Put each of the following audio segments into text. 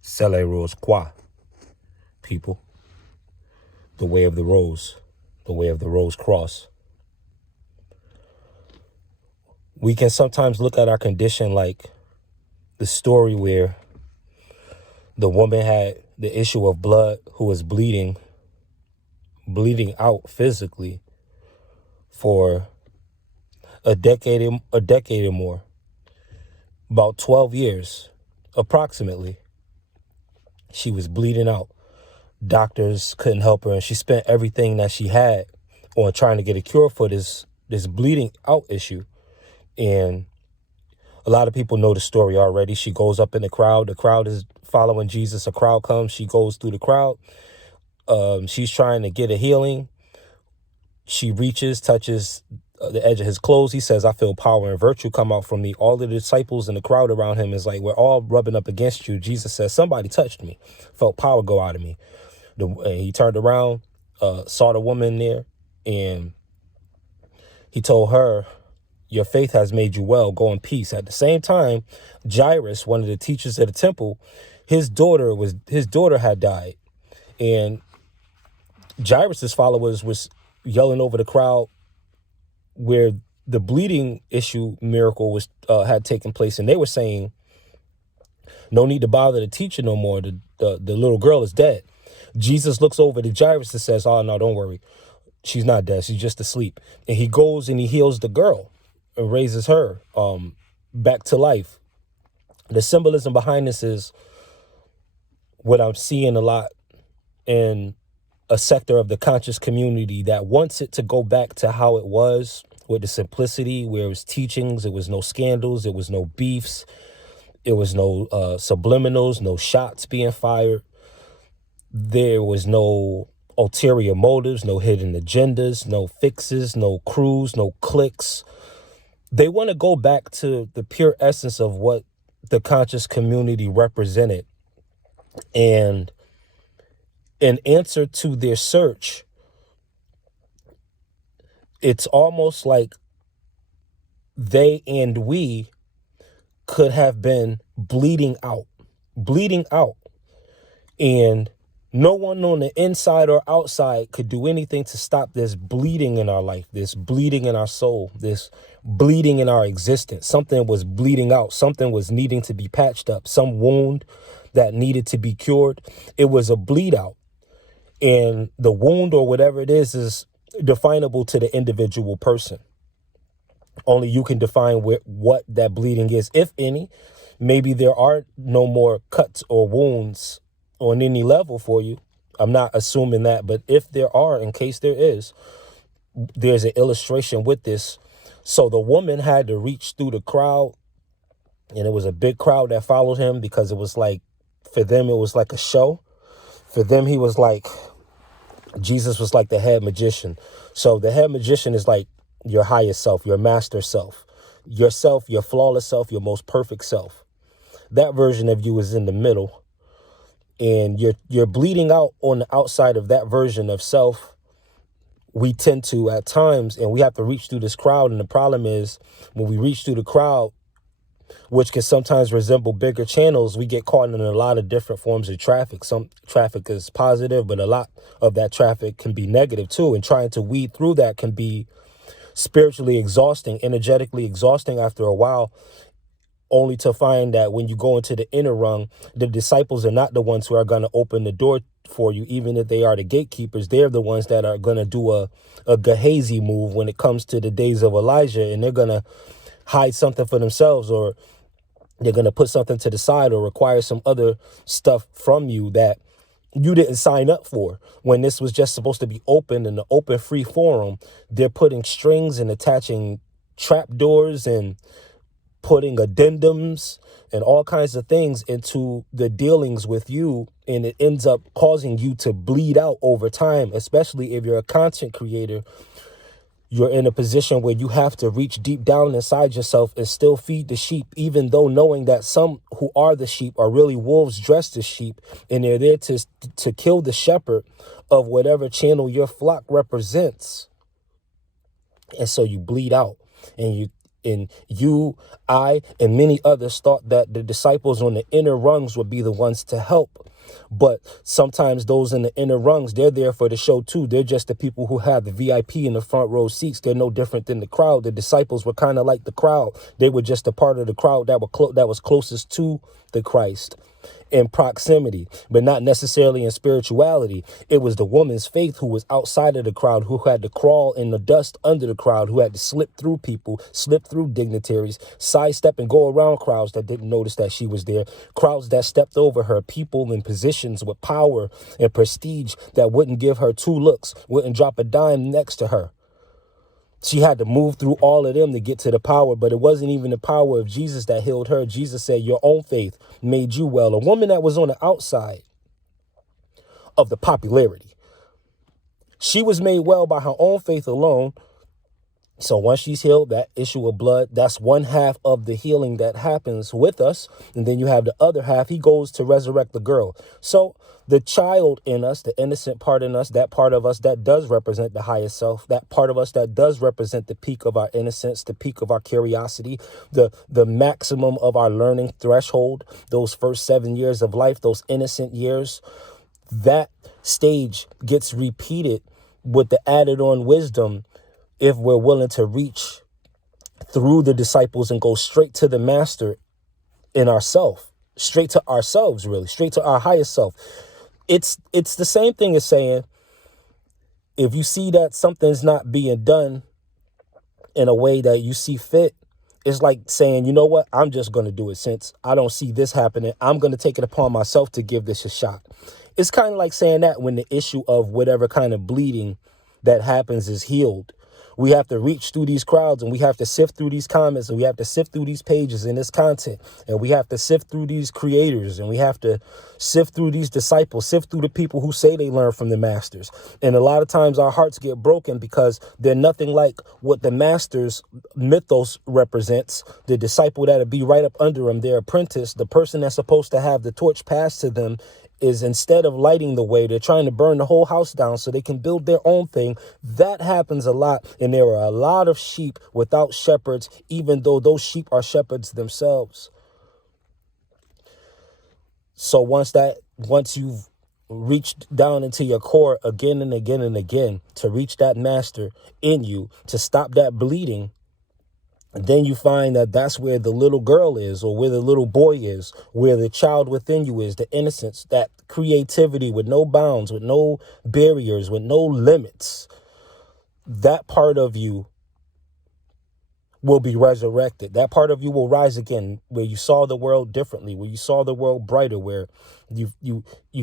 Cele rose qua, people. The way of the rose. The way of the rose cross. We can sometimes look at our condition like the story where the woman had the issue of blood who was bleeding out physically for a decade or more, about 12 years, approximately. She was bleeding out. Doctors couldn't help her, and she spent everything that she had on trying to get a cure for this bleeding out issue. And a lot of people know the story already. She goes up in the crowd. The crowd is following Jesus. A crowd comes. She goes through the crowd. She's trying to get a healing. She reaches, touches the edge of his clothes. He says, I feel power and virtue come out from me. All the disciples and the crowd around him is like, we're all rubbing up against you. Jesus says, somebody touched me. Felt power go out of me. He turned around, saw the woman there, and he told her, your faith has made you well. Go in peace. At the same time, Jairus, one of the teachers of the temple, his daughter had died. And Jairus's followers was yelling over the crowd where the bleeding issue miracle was had taken place, and they were saying, no need to bother the teacher no more. The little girl is dead. Jesus looks over to Jairus and says, oh, no, don't worry. She's not dead. She's just asleep. And he goes and he heals the girl and raises her back to life. The symbolism behind this is what I'm seeing a lot in a sector of the conscious community that wants it to go back to how it was, with the simplicity, where it was teachings, it was no scandals, it was no beefs, it was no subliminals, no shots being fired. There was no ulterior motives, no hidden agendas, no fixes, no crews, no cliques. They want to go back to the pure essence of what the conscious community represented. And in answer to their search, it's almost like they and we could have been bleeding out. And no one on the inside or outside could do anything to stop this bleeding in our life, this bleeding in our soul, this bleeding in our existence. Something was bleeding out. Something was needing to be patched up. Some wound that needed to be cured. It was a bleed out. And the wound or whatever it is definable to the individual person. Only you can define what that bleeding is, if any. Maybe there are no more cuts or wounds on any level for you. I'm not assuming that, but if there are, in case there is, there's an illustration with this. So the woman had to reach through the crowd, and it was a big crowd that followed him because it was like, for them, it was like a show. For them, he was like, Jesus was like the head magician. So the head magician is like your highest self, your master self, yourself, your flawless self, your most perfect self. That version of you is in the middle. And you're bleeding out on the outside of that version of self. We tend to at times, and we have to reach through this crowd. And the problem is when we reach through the crowd, which can sometimes resemble bigger channels, we get caught in a lot of different forms of traffic. Some traffic is positive, but a lot of that traffic can be negative too. And trying to weed through that can be spiritually exhausting, energetically exhausting after a while, only to find that when you go into the inner rung, the disciples are not the ones who are going to open the door for you, even if they are the gatekeepers. They're the ones that are going to do a Gehazi move when it comes to the days of Elijah, and they're going to hide something for themselves, or they're going to put something to the side or require some other stuff from you that you didn't sign up for. When this was just supposed to be open in the open free forum, they're putting strings and attaching trapdoors and putting addendums and all kinds of things into the dealings with you. And it ends up causing you to bleed out over time, especially if you're a content creator. You're in a position where you have to reach deep down inside yourself and still feed the sheep, even though knowing that some who are the sheep are really wolves dressed as sheep, and they're there to kill the shepherd of whatever channel your flock represents. And so you bleed out, and And you, I, and many others thought that the disciples on the inner rungs would be the ones to help. But sometimes those in the inner rungs, they're there for the show too. They're just the people who have the VIP in the front row seats. They're no different than the crowd. The disciples were kind of like the crowd. They were just a part of the crowd that was closest to the Christ in proximity, but not necessarily in spirituality. It was the woman's faith who was outside of the crowd, who had to crawl in the dust under the crowd, who had to slip through people, slip through dignitaries, sidestep and go around crowds that didn't notice that she was there, crowds that stepped over her, people in positions with power and prestige that wouldn't give her two looks, wouldn't drop a dime next to her. She had to move through all of them to get to the power, but it wasn't even the power of Jesus that healed her. Jesus said, your own faith made you well. A woman that was on the outside of the popularity. She was made well by her own faith alone. So once she's healed, that issue of blood, that's one half of the healing that happens with us. And then you have the other half. He goes to resurrect the girl. So the child in us, the innocent part in us, that part of us that does represent the highest self, that part of us that does represent the peak of our innocence, the peak of our curiosity, the maximum of our learning threshold, those first 7 years of life, those innocent years, that stage gets repeated with the added on wisdom if we're willing to reach through the disciples and go straight to the master in ourself, straight to ourselves, really, straight to our highest self. It's the same thing as saying, if you see that something's not being done in a way that you see fit, it's like saying, you know what, I'm just going to do it. Since I don't see this happening, I'm going to take it upon myself to give this a shot. It's kind of like saying that when the issue of whatever kind of bleeding that happens is healed. We have to reach through these crowds, and we have to sift through these comments, and we have to sift through these pages and this content, and we have to sift through these creators, and we have to sift through these disciples, sift through the people who say they learn from the masters. And a lot of times our hearts get broken because they're nothing like what the master's mythos represents. The disciple that'll be right up under them, their apprentice, the person that's supposed to have the torch passed to them, is instead of lighting the way, they're trying to burn the whole house down so they can build their own thing. That happens a lot. And there are a lot of sheep without shepherds, even though those sheep are shepherds themselves. So once you've reached down into your core again and again and again to reach that master in you, to stop that bleeding, then you find that that's where the little girl is, or where the little boy is, where the child within you is, the innocence, that creativity with no bounds, with no barriers, with no limits. That part of you will be resurrected. That part of you will rise again, where you saw the world differently, where you saw the world brighter, where you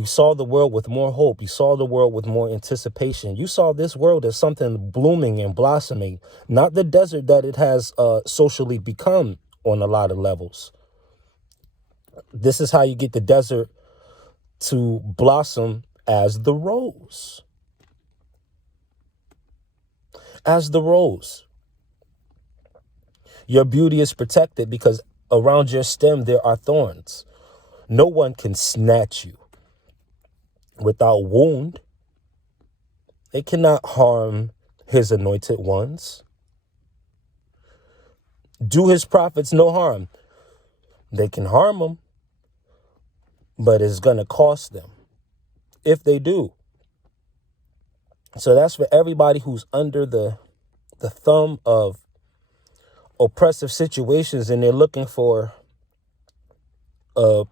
saw the world with more hope. You saw the world with more anticipation. You saw this world as something blooming and blossoming, not the desert that it has socially become on a lot of levels. This is how you get the desert to blossom as the rose. As the rose. Your beauty is protected because around your stem there are thorns. No one can snatch you without wound. It cannot harm his anointed ones. Do his prophets no harm. They can harm them, but it's going to cost them if they do. So that's for everybody who's under the thumb of oppressive situations, and they're looking for a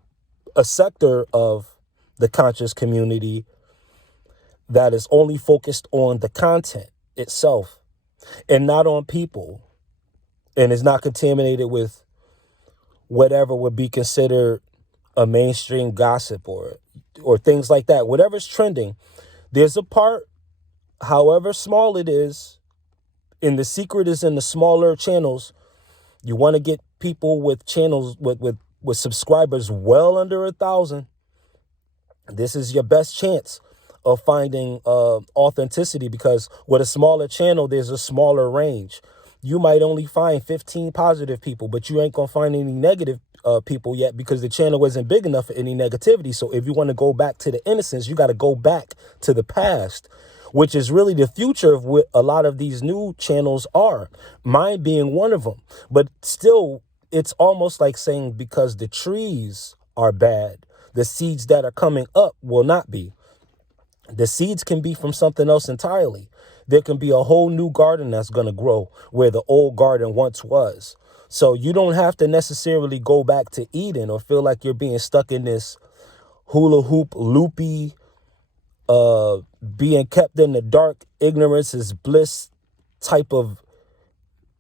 sector of the conscious community that is only focused on the content itself and not on people, and is not contaminated with whatever would be considered a mainstream gossip or things like that. Whatever's trending, there's a part, however small it is, and the secret is in the smaller channels. You want to get people with channels with subscribers well under 1,000. This is your best chance of finding authenticity, because with a smaller channel, there's a smaller range. You might only find 15 positive people, but you ain't going to find any negative people yet, because the channel isn't big enough for any negativity. So if you want to go back to the innocence, you got to go back to the past which is really the future of what a lot of these new channels are, mine being one of them. But still, it's almost like saying because the trees are bad, the seeds that are coming up will not be. The seeds can be from something else entirely. There can be a whole new garden that's going to grow where the old garden once was. So you don't have to necessarily go back to Eden or feel like you're being stuck in this hula hoop, loopy, being kept in the dark, ignorance is bliss type of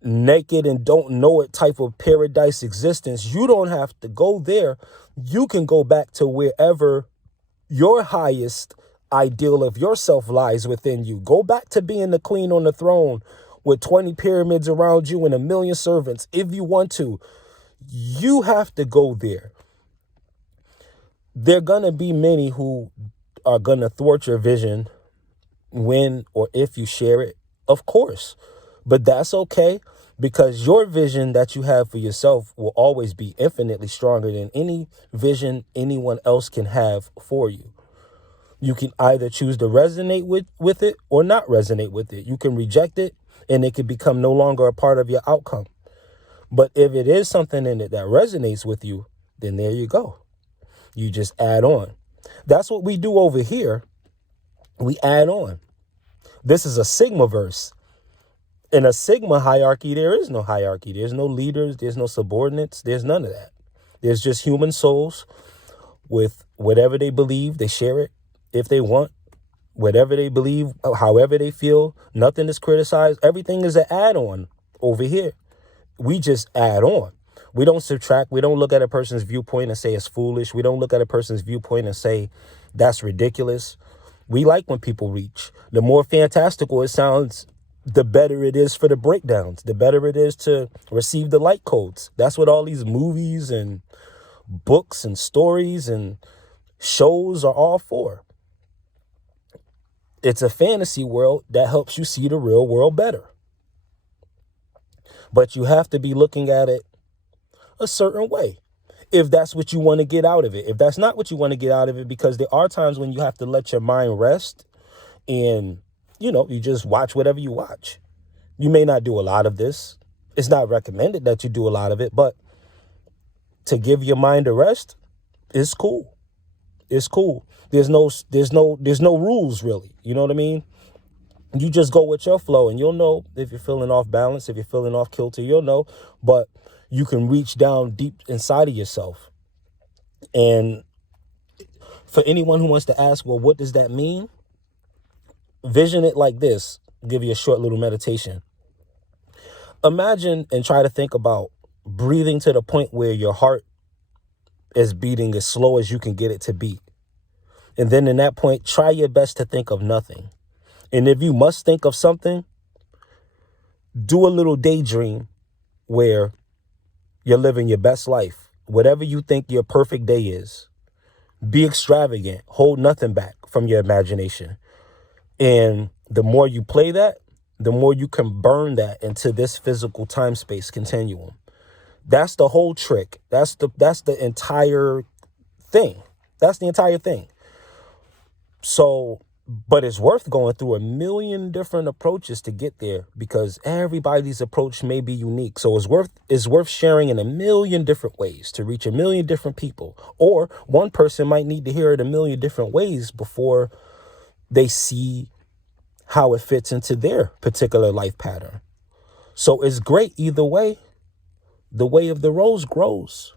naked and don't know it type of paradise existence. You don't have to go there. You can go back to wherever your highest ideal of yourself lies within you. Go back to being the queen on the throne with 20 pyramids around you and 1,000,000 servants if you want to. You have to go there. There are going to be many who are going to thwart your vision when or if you share it, of course. But that's okay, because your vision that you have for yourself will always be infinitely stronger than any vision anyone else can have for you. You can either choose to resonate with it or not resonate with it. You can reject it and it can become no longer a part of your outcome. But if it is something in it that resonates with you, then there you go. You just add on. That's what we do over here. We add on. This is a Sigma verse. In a Sigma hierarchy, there is no hierarchy. There's no leaders. There's no subordinates. There's none of that. There's just human souls with whatever they believe. They share it if they want. Whatever they believe, however they feel, nothing is criticized. Everything is an add-on over here. We just add on. We don't subtract. We don't look at a person's viewpoint and say it's foolish. We don't look at a person's viewpoint and say that's ridiculous. We like when people reach. The more fantastical it sounds, the better it is for the breakdowns, the better it is to receive the light codes. That's what all these movies and books and stories and shows are all for. It's a fantasy world that helps you see the real world better. But you have to be looking at it a certain way if that's what you want to get out of it. If that's not what you want to get out of it, because there are times when you have to let your mind rest and, you just watch whatever you watch. You may not do a lot of this. It's not recommended that you do a lot of it, but to give your mind a rest is cool. It's cool. There's no rules really. You know what I mean? You just go with your flow and you'll know if you're feeling off balance, if you're feeling off kilter, you'll know, but you can reach down deep inside of yourself. And for anyone who wants to ask, well, what does that mean? Vision it like this. I'll give you a short little meditation. Imagine and try to think about breathing to the point where your heart is beating as slow as you can get it to beat. And then in that point, try your best to think of nothing. And if you must think of something, do a little daydream where you're living your best life. Whatever you think your perfect day is, be extravagant. Hold nothing back from your imagination. And the more you play that, the more you can burn that into this physical time space continuum. That's the whole trick. That's the entire thing. That's the entire thing. So, but it's worth going through 1,000,000 different approaches to get there, because everybody's approach may be unique. So it's worth sharing in 1,000,000 different ways to reach 1,000,000 different people. Or one person might need to hear it 1,000,000 different ways before they see how it fits into their particular life pattern. So it's great either way. The way of the rose grows.